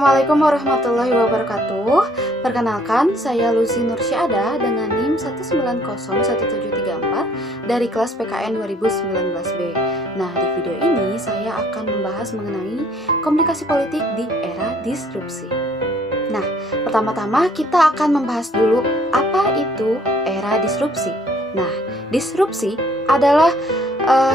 Assalamualaikum warahmatullahi wabarakatuh. Perkenalkan, saya Lucy Nursyaada dengan NIM 1901734 dari kelas PKN 2019B. Nah, di video ini saya akan membahas mengenai komunikasi politik di era disrupsi. Nah, pertama-tama kita akan membahas dulu apa itu era disrupsi. Nah, disrupsi adalah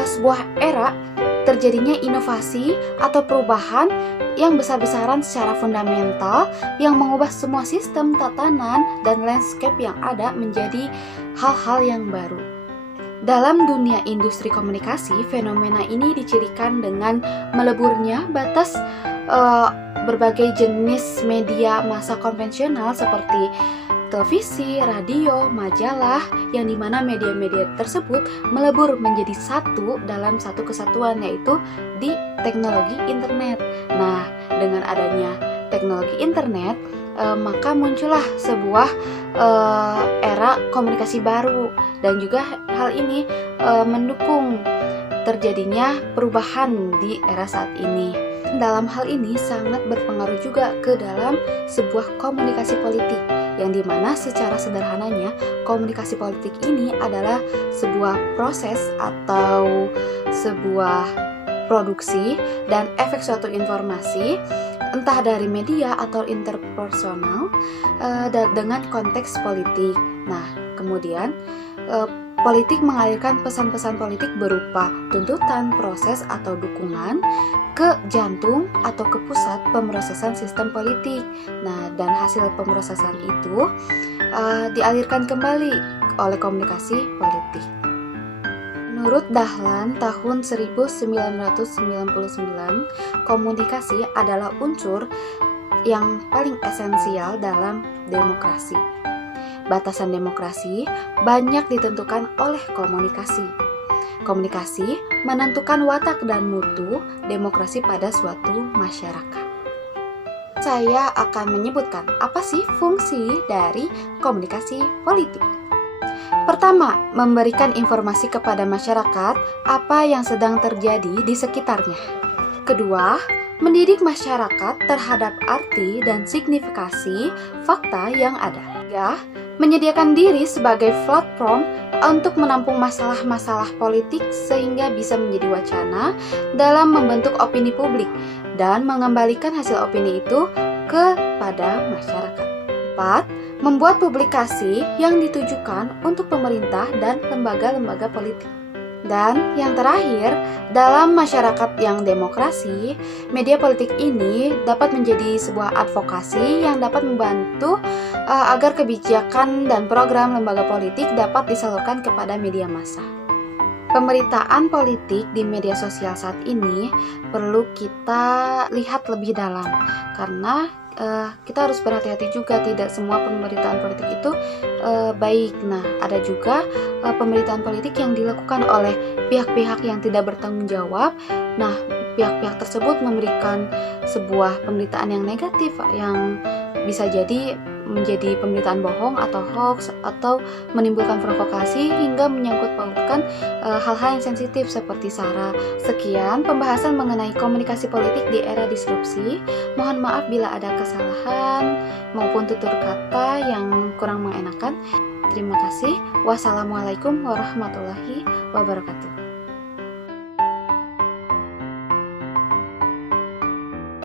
sebuah era terjadinya inovasi atau perubahan yang besar-besaran secara fundamental yang mengubah semua sistem, tatanan, dan landscape yang ada menjadi hal-hal yang baru. Dalam dunia industri komunikasi, fenomena ini dicirikan dengan meleburnya batas berbagai jenis media massa konvensional seperti televisi, radio, majalah, yang dimana media-media tersebut melebur menjadi satu dalam satu kesatuan, yaitu di teknologi internet. Nah, dengan adanya teknologi internet, maka muncullah sebuah era komunikasi baru, dan juga hal ini mendukung terjadinya perubahan di era saat ini. Dalam hal ini sangat berpengaruh juga ke dalam sebuah komunikasi politik, yang dimana secara sederhananya komunikasi politik ini adalah sebuah proses atau sebuah produksi dan efek suatu informasi entah dari media atau interpersonal dengan konteks politik. Nah, kemudian politik mengalirkan pesan-pesan politik berupa tuntutan, proses, atau dukungan ke jantung atau ke pusat pemrosesan sistem politik. Nah, dan hasil pemrosesan itu dialirkan kembali oleh komunikasi politik. Menurut Dahlan tahun 1999, komunikasi adalah unsur yang paling esensial dalam demokrasi. Batasan demokrasi banyak ditentukan oleh komunikasi. Komunikasi menentukan watak dan mutu demokrasi pada suatu masyarakat. Saya akan menyebutkan apa sih fungsi dari komunikasi politik. Pertama, memberikan informasi kepada masyarakat apa yang sedang terjadi di sekitarnya. Kedua, mendidik masyarakat terhadap arti dan signifikasi fakta yang ada. Tiga, menyediakan diri sebagai platform untuk menampung masalah-masalah politik sehingga bisa menjadi wacana dalam membentuk opini publik dan mengembalikan hasil opini itu kepada masyarakat. 4. Membuat publikasi yang ditujukan untuk pemerintah dan lembaga-lembaga politik. Dan yang terakhir, dalam masyarakat yang demokrasi, media politik ini dapat menjadi sebuah advokasi yang dapat membantu agar kebijakan dan program lembaga politik dapat disalurkan kepada media massa. Pemberitaan politik di media sosial saat ini perlu kita lihat lebih dalam, karena kita harus berhati-hati juga, tidak semua pemberitaan politik itu baik. Nah, ada juga pemberitaan politik yang dilakukan oleh pihak-pihak yang tidak bertanggung jawab. Nah, pihak-pihak tersebut memberikan sebuah pemberitaan yang negatif yang bisa jadi menjadi pemberitaan bohong atau hoax, atau menimbulkan provokasi hingga menyangkut pautkan hal-hal yang sensitif seperti SARA. Sekian pembahasan mengenai komunikasi politik di era disrupsi. Mohon maaf bila ada kesalahan maupun tutur kata yang kurang mengenakan. Terima kasih. Wassalamualaikum warahmatullahi wabarakatuh.